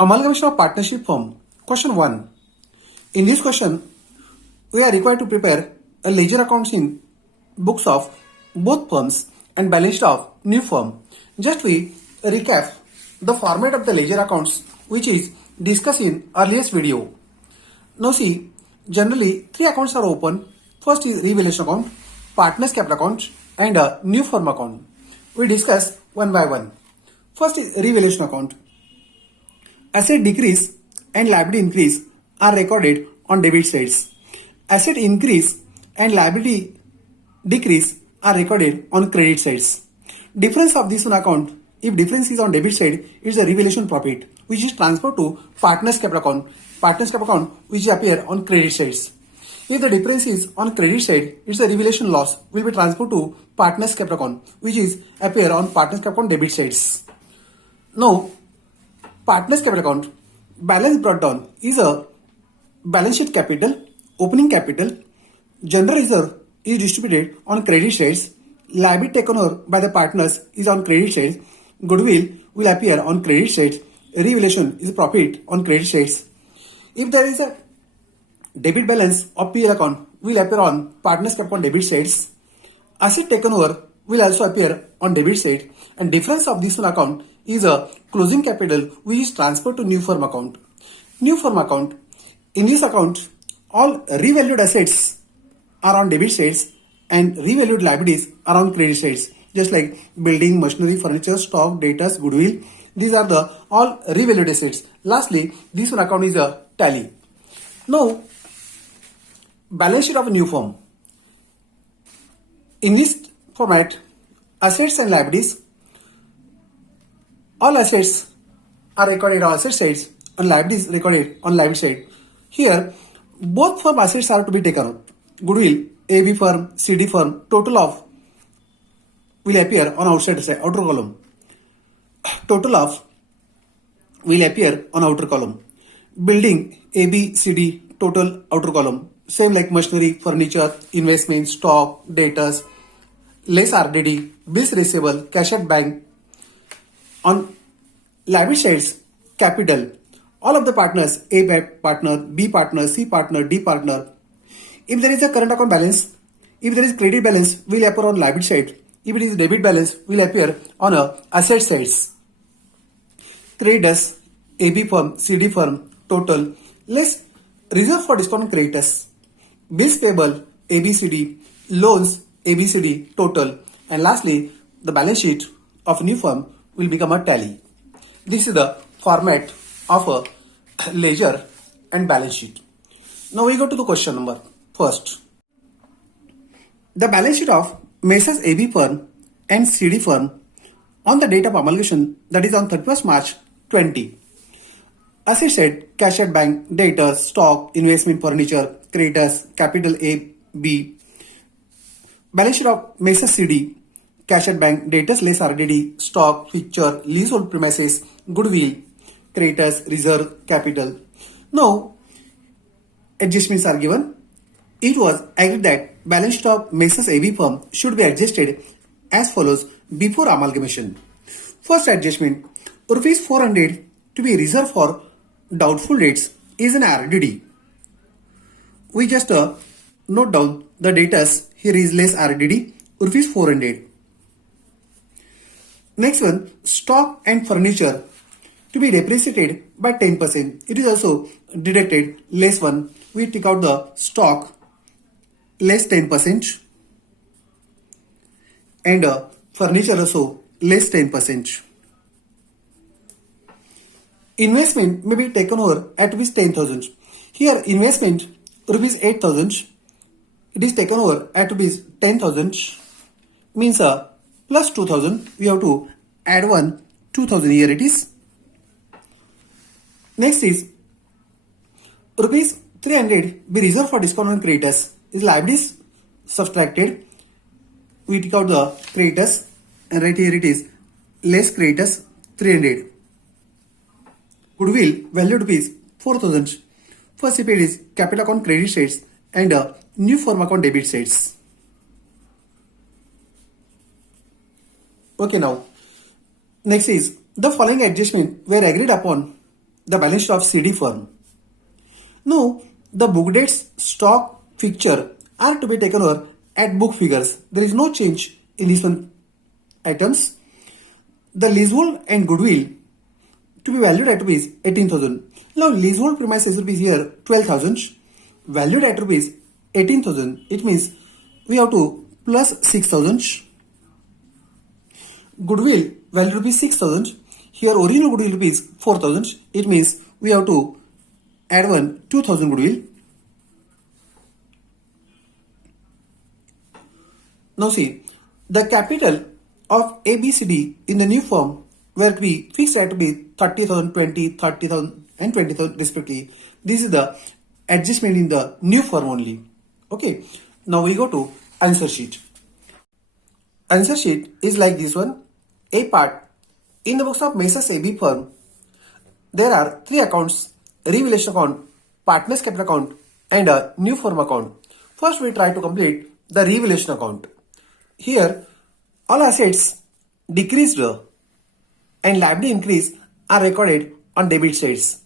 Amalgamation of partnership firm. Question 1. In this question, we are required to prepare a ledger accounts in books of both firms and balance sheet of new firm. Just we recap the format of the ledger accounts which is discussed in earliest video. Now see, generally three accounts are open. First is revaluation account, partners capital account and a new firm account. We discuss one by one. First is revaluation account. Asset decrease and liability increase are recorded on debit sides. Asset increase and liability decrease are recorded on credit sides. Difference of this one account, if difference is on debit side, it is a revaluation profit which is transferred to partners capital account. Partners capital account which appear on credit sides. If the difference is on credit side, it's a revaluation loss will be transferred to partners capital account which is appear on partners capital account debit sides. Now, partners capital account balance brought down is a balance sheet capital, opening capital, general reserve is distributed on credit sides, liability taken over by the partners is on credit sides, goodwill will appear on credit sides, revaluation is profit on credit sides. If there is a debit balance of PL account will appear on partners capital on debit sides, asset taken over will also appear on debit side, and difference of this one account is a closing capital which is transferred to new firm account. New firm account, in this account all revalued assets are on debit sides and revalued liabilities are on credit sides, just like building, machinery, furniture, stock, data, goodwill. These are the all revalued assets. Lastly, this one account is a tally. Now, balance sheet of a new firm. In this format, assets and liabilities, all assets are recorded on asset sides and liabilities recorded on liability side. Here, both firm assets are to be taken out. Goodwill, AB firm, CD firm, total of will appear on outside side, outer column. Total of will appear on outer column. Building, AB, CD, total outer column. Same like machinery, furniture, investment, stock, debtors, less RDD, bills receivable, cash at bank. On liability sides, capital, all of the partners, A partner, B partner, C partner, D partner. If there is a current account balance, if there is credit balance, will appear on liability side. If it is debit balance, will appear on a asset sides. Creditors, AB firm, CD firm, total, less reserve for discount on creditors. Bills payable, ABCD, loans, ABCD, total, and lastly, the balance sheet of new firm will become a tally. This is the format of a ledger and balance sheet. Now we go to the question number first. The balance sheet of Messrs. AB firm and CD firm on the date of amalgamation, that is on 31st March 20. Asset side, cash at bank, debtors, stock, investment, furniture, creditors, capital A, B. Balance sheet of Messrs. CD, cash at bank, debtors less RDD, stock, fixture, leasehold premises, goodwill, creditors, reserve, capital. Now, adjustments are given. It was agreed that balance sheet of Messrs. AB firm should be adjusted as follows before amalgamation. First adjustment, rupees 400 to be reserved for doubtful debts is an RDD. We just note down the debtors. Here is less RDD, rupees 400. Next one, stock and furniture to be depreciated by 10%. It is also deducted less one. We take out the stock less 10% and furniture also less 10%. Investment may be taken over at rupees 10,000. Here investment rupees 8,000. It is taken over at rupees 10,000. Means plus 2,000. We have to add one 2,000 here it is. Next is rupees 300 be reserved for discount on creditors. Is liabilities subtracted. We take out the creditors and right here it is less creditors 300. Goodwill value rupees 4,000. First paid is capital account credit sides and new firm account debit sides. Okay, now next is the following adjustment were agreed upon the balance sheet of CD firm. Now, the book dates, stock, fixture are to be taken over at book figures. There is no change in these one items. The leasehold and goodwill to be valued at rupees 18,000. Now, leasehold premises rupees here 12,000, valued at rupees 18,000. It means we have to plus 6,000. Goodwill value rupees 6,000. Here original goodwill rupees 4,000. It means we have to add one 2,000 goodwill. Now see, the capital of ABCD in the new firm were to be fixed at to be 30,000, 20, 30,000 and 20,000 respectively. This is the adjustment in the new firm only. Okay. Now we go to answer sheet. Answer sheet is like this one. A part. In the books of Messrs AB firm, there are three accounts: revaluation account, partners capital account and a new firm account. First we try to complete the revaluation account. Here all assets decreased and liability increase are recorded on debit sides.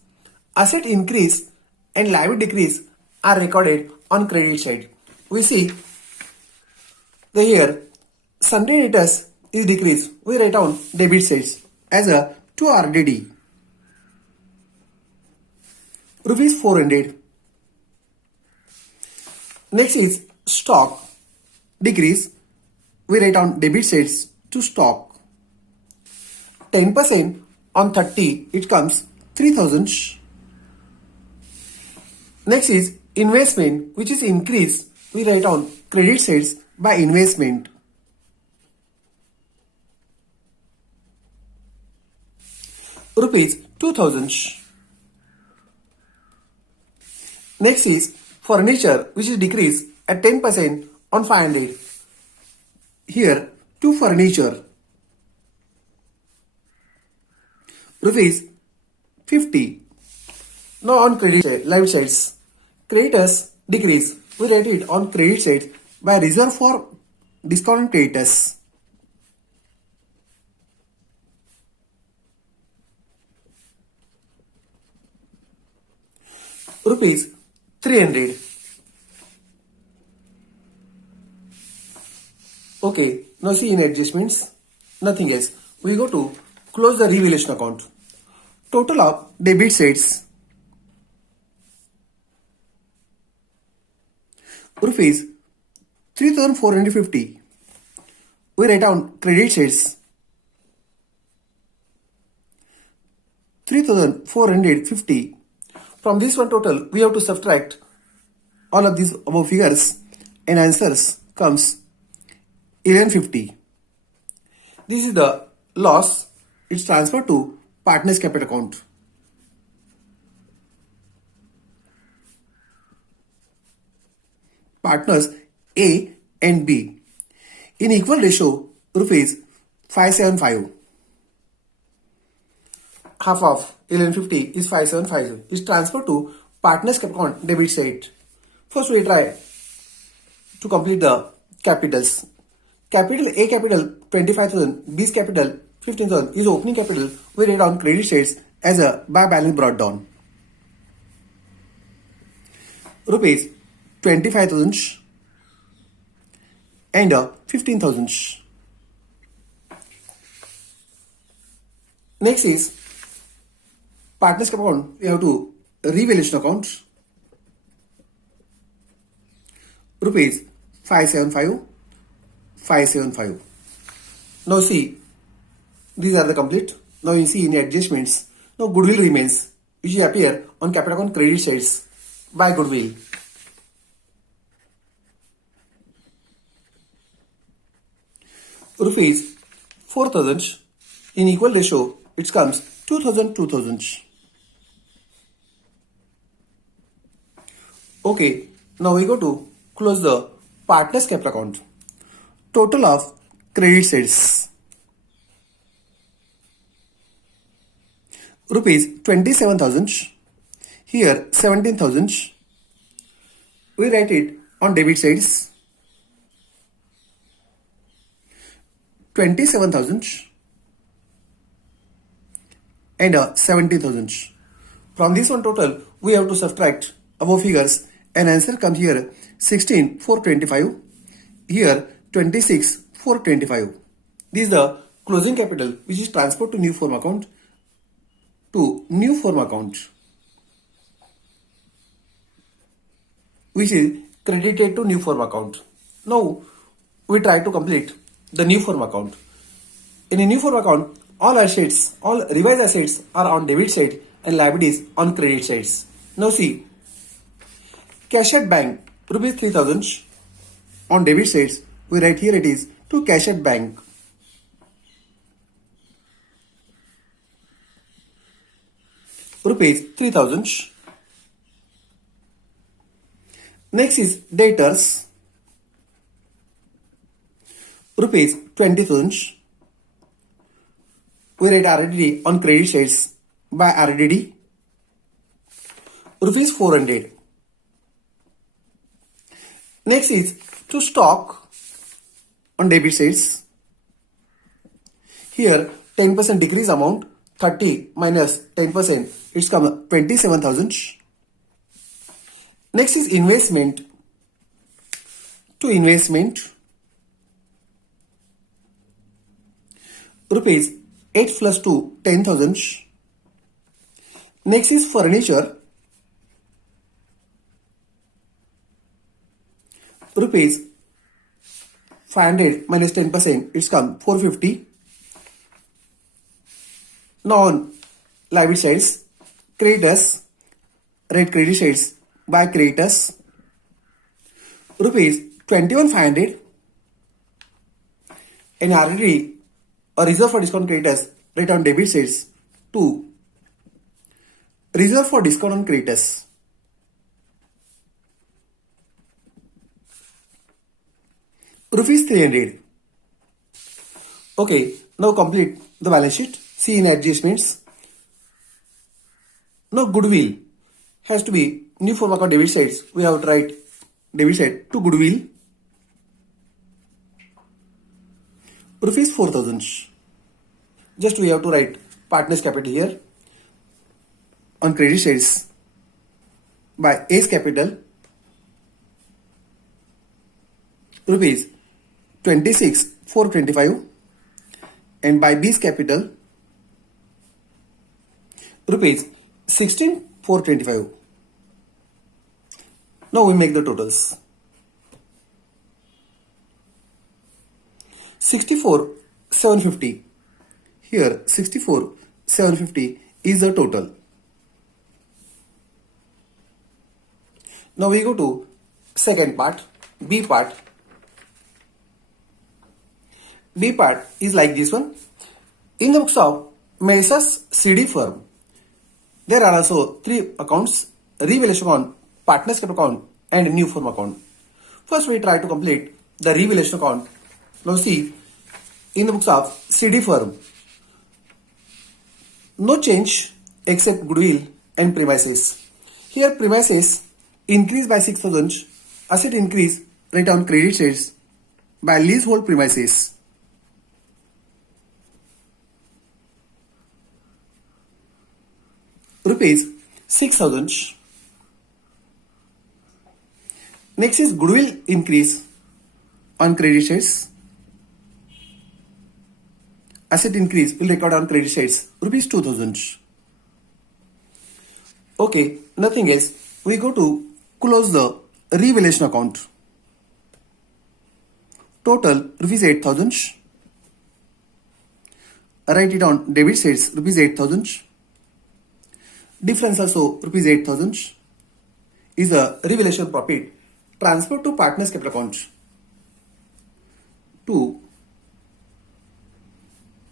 Asset increase and liability decrease are recorded on credit side. We see the here sundry debtors is decreased. We write down debit sides as a to RDD. Rupees 400. Next is stock decrease. We write down debit sides to stock. 10% on 30 it comes 3,000. Next is investment, which is increase. We write down credit sides by investment. Rupees 2,000. Next is furniture, which is decreased at 10% on 500. Here to furniture. Rupees 50. Now on credit side, live sides. Creditors decrease. We write it on credit side by reserve for discount creditors. Rupees 300. Okay, now see in adjustments, nothing else. We go to close the revaluation account. Total of debit sides rupees 3,450. We write down credit sides 3,450. From this one total, we have to subtract all of these above figures and answers comes 1150. This is the loss. It's transferred to partners capital account. Partners A and B in equal ratio rupees 575. Half of 1150 is 575 is transferred to partners capital account debit side. First we try to complete the capitals. Capital A capital 25,000, B's capital 15,000 is opening capital. We write down credit sides as a by balance brought down. Rupees 25,000 and 15,000. Next is partners account. We have to revaluation account. Rupees 575, 575. Now see, these are the complete. Now you see in adjustments. Now goodwill remains, which will appear on capital account credit sides by goodwill. Rupees 4,000 in equal ratio, it comes 2,000, 2,000. Okay, now we go to close the partners capital account. Total of credit sides rupees 27,000. Here 17,000. We write it on debit sides 27,000 and 70,000. From this one total, we have to subtract above figures and answer comes here 16,425. Here 26,425. This is the closing capital which is transferred to new form account which is credited to new form account. Now we try to complete the new form account. In a new form account, all revised assets are on debit side and liabilities on credit sides. Now see, cash at bank rupees 3,000 on debit sides. We write here it is to cash at bank. Rupees 3,000. Next is debtors. Rupees 20,000. We write RDD on credit sides by RDD. Rupees 400. Next is to stock on debit sides. Here 10% decrease amount, 30 minus 10%, it's come 27,000. Next is investment. To investment, rupees 8 plus 2, 10,000. Next is furniture. Rupees 500 minus 10%, it's come 450. Now on liability sides, creditors, rate credit sides by creditors, rupees 21,500, and already a reserve for discount creditors rate on debit sides to reserve for discount on creditors. Rupees 300. Okay, now complete the balance sheet. See in adjustments. Now goodwill has to be new form account debit sides. We have to write debit side to goodwill. Rupees 4,000. Just we have to write partners capital here on credit sides by A's capital. Rupees 26,425, and by B's capital rupees 16,425. Now we make the totals. 64,750. Here 64,750 is the total. Now we go to second part, B part. B part is like this one. In the books of Messrs CD firm, there are also three accounts: revaluation account, partners capital account, and new firm account. First, we try to complete the revaluation account. Now see, in the books of CD firm, no change except goodwill and premises. Here premises increase by 6,000, asset increase rate on credit sides by leasehold premises. Rupees 6,000. Next is goodwill increase on credit sides. Asset increase will record on credit sides, rupees 2,000. Okay, nothing else. We go to close the revaluation account. Total rupees 8,000. Write it on debit sides, rupees 8,000. Difference also rupees 8,000 is a revaluation profit transferred to partners capital account to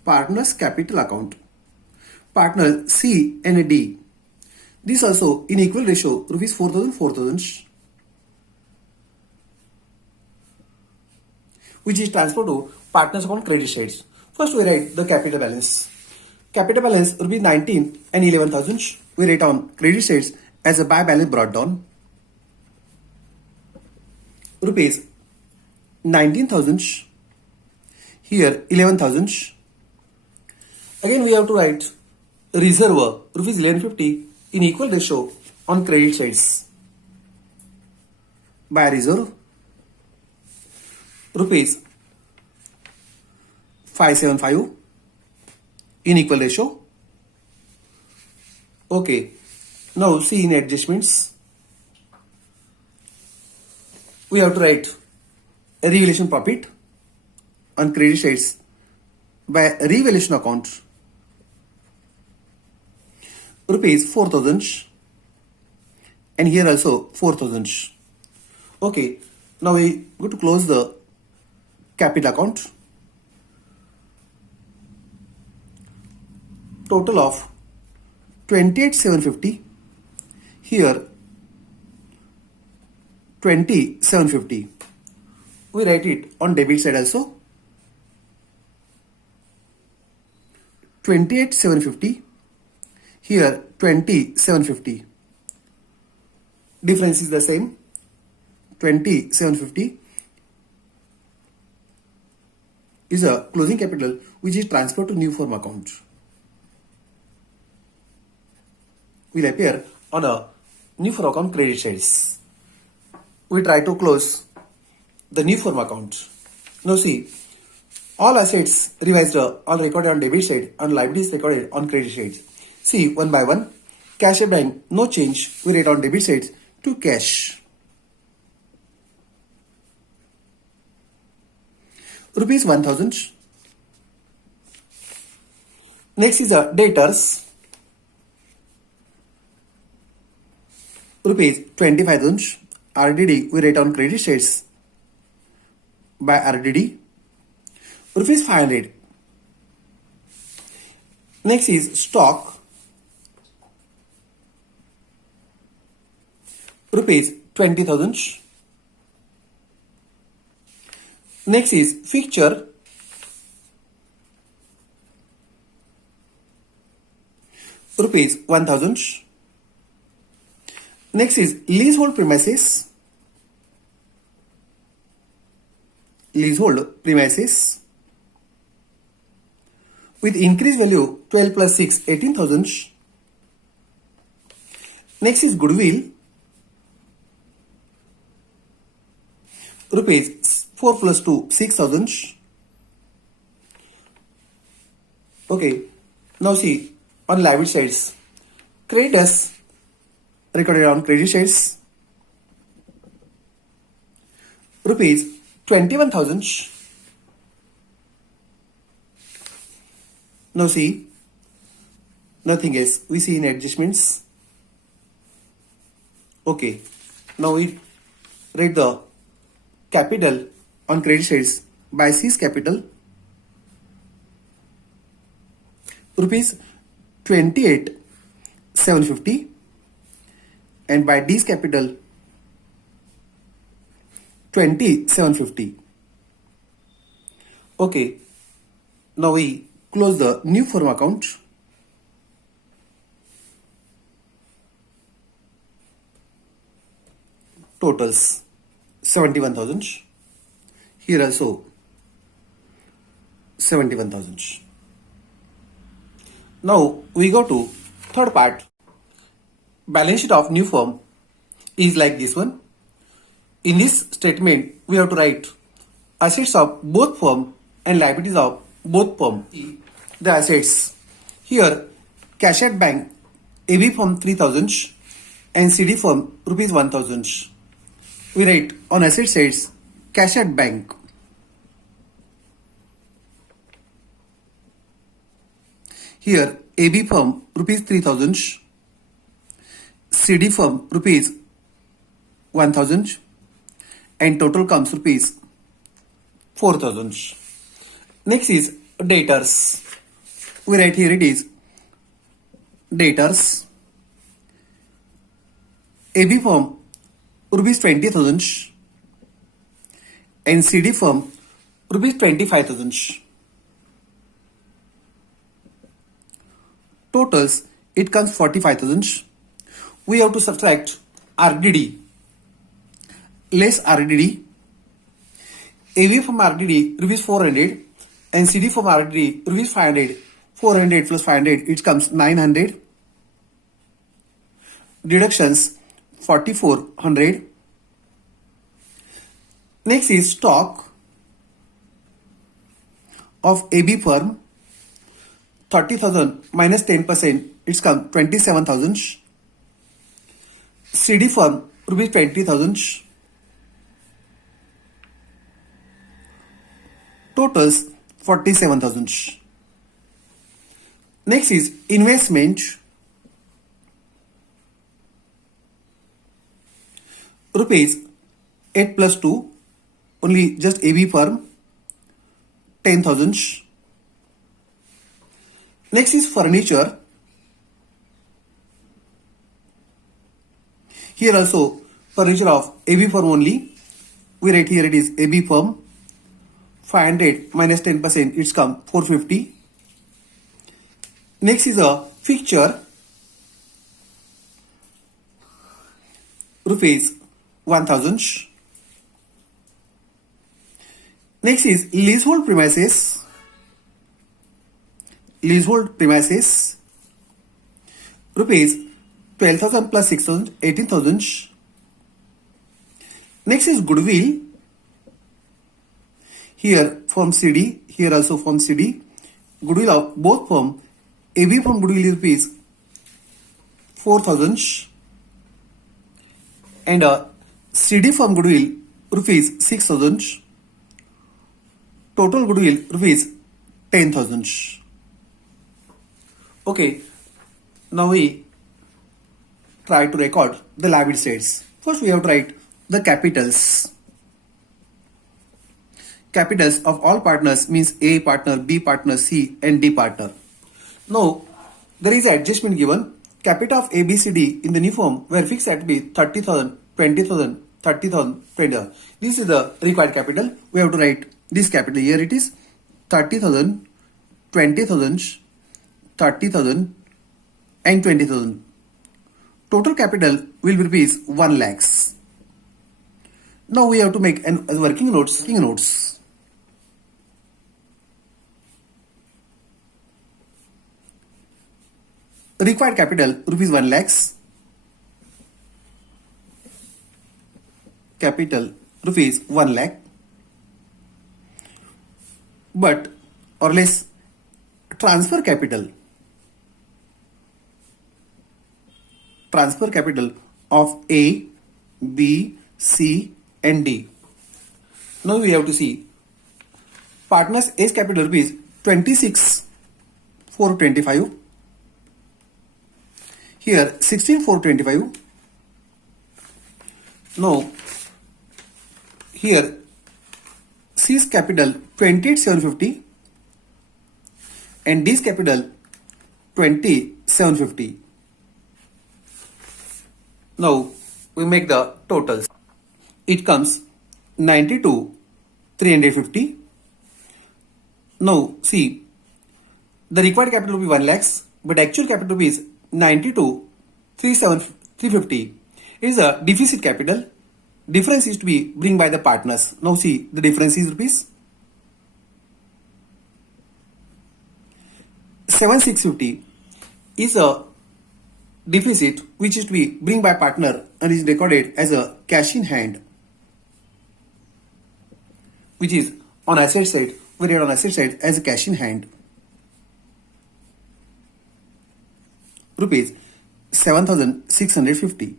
partners capital account. Partners C and D. This also in equal ratio rupees 4,000 which is transferred to partners account credit sides. First we write the capital balance. Capital balance rupees 19 and 11,000. We write on credit sides as a buy balance brought down. Rupees 19,000. Here 11,000. Again we have to write reserve rupees 1150 in equal ratio on credit sides by reserve rupees 575 in equal ratio. Okay, now see in adjustments. We have to write a revaluation profit on credit sides by revaluation account rupees 4,000 and here also 4,000. Okay, now we go to close the capital account. Total of 28,750. Here 20,750. We write it on debit side also. 28,750. Here 20,750. Difference is the same. 20,750 is a closing capital which is transferred to new firm account. Will appear on a new firm account credit sides. We try to close the new firm account. Now see, all assets revised are recorded on debit side and liabilities recorded on credit side. See one by one. Cash at bank, no change. We write on debit side to cash. Rupees 1,000. Next is the debtors. Rupees 25,000. RDD we write on credit sides by RDD. Rupees 500. Next is stock. Rupees 20,000. Next is fixture. Rupees 1,000. Next is leasehold premises. Leasehold premises with increased value 12 plus 6 18,000. Next is goodwill. Rupees 4 plus 2 6,000. Okay, now see on liability sides, creditors recorded on credit sides rupees 21,000. Now see, nothing else. We see in adjustments. Okay, now we write the capital on credit sides by C's capital rupees 28,750 and by D's capital 20,750. Okay, now we close the new firm account. Totals 71,000. Here also 71,000. Now we go to third part. Balance sheet of new firm is like this one. In this statement, we have to write assets of both firm and liabilities of both firm. The assets here, cash at bank, AB firm 3,000 and CD firm rupees 1,000. We write on asset sides cash at bank. Here AB firm rupees 3,000, CD firm rupees 1,000 and total comes rupees 4,000. Next is debtors. We write here it is debtors. AB firm rupees 20,000 and CD firm rupees 25,000. Totals it comes 45,000. We have to subtract RDD less RDD. AB from RDD rupees 400 and CD from RDD rupees 500. 400 plus 500 it comes 900. deductions 4400. Next is stock of AB firm 30,000 minus 10%, it's come 27,000. CD firm rupees 20,000. Totals 47,000. Next is investment rupees 8 plus 2, only just AB firm 10,000. Next is furniture. Here also furniture of AB firm only. We write here it is AB firm 500 minus 10%, it's come 450. Next is a fixture rupees 1000. Next is leasehold premises. Leasehold premises rupees 12,000 plus 6,000, 18,000. Next is goodwill. Here from CD, here also from CD. Goodwill of both firm. AB firm goodwill is rupees 4,000 and CD firm goodwill rupees 6,000. Total goodwill rupees 10,000. Okay, now we try to record the liability sides. First we have to write the capitals. Capitals of all partners means A partner, B partner, C and D partner. Now there is an adjustment given. Capital of A, B, C, D in the new form were fixed at be 30,000, 20,000, 30,000, 20,000. This is the required capital. We have to write this capital. Here it is 30,000, 20,000, 30,000 and 20,000. Total capital will be rupees 1 lakhs. Now we have to make an working notes. Required capital rupees 1 lakhs. Capital rupees 1 lakh. But or less transfer capital. Transfer capital of A, B, C and D. Now we have to see partners A's capital rupees 26,425. Here 16,425. Now here C's capital 28,750 and D's capital 20,750. Now we make the totals. It comes 92,350. Now see, the required capital will be 1 lakhs, but actual capital is 92,350. It is a deficit capital. Difference is to be bring by the partners. Now see, the difference is rupees 7,650 is a deficit which is to be bring by partner and is recorded as a cash in hand, which is on asset side. We read on asset side as a cash in hand. Rupees 7,650.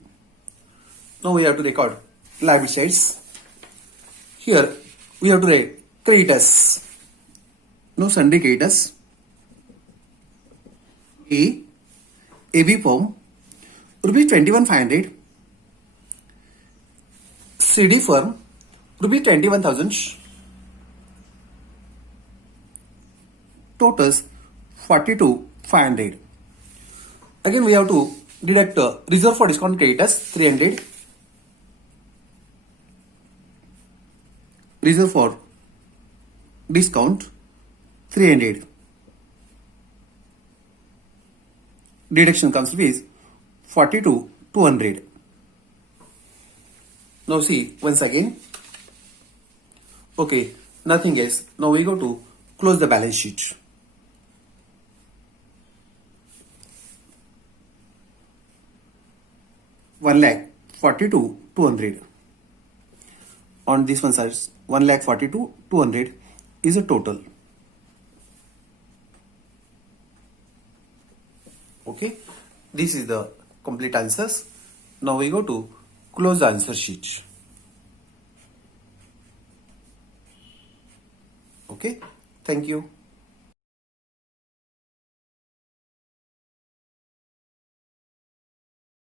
Now we have to record liability sides. Here we have to write creditors. No sundry creditors. AB firm rupees 21,500. CD firm rupees 21,000. Totals 42,500. Again we have to deduct reserve for discount creditors 300. Reserve for discount 300. Deduction comes to is 42,200. Now see once again. Okay, nothing else. Now we go to close the balance sheet. 1,42,200. On this one side, 1,42,200 is a total. Okay, this is the complete answers. Now we go to close the answer sheet. Okay, thank you.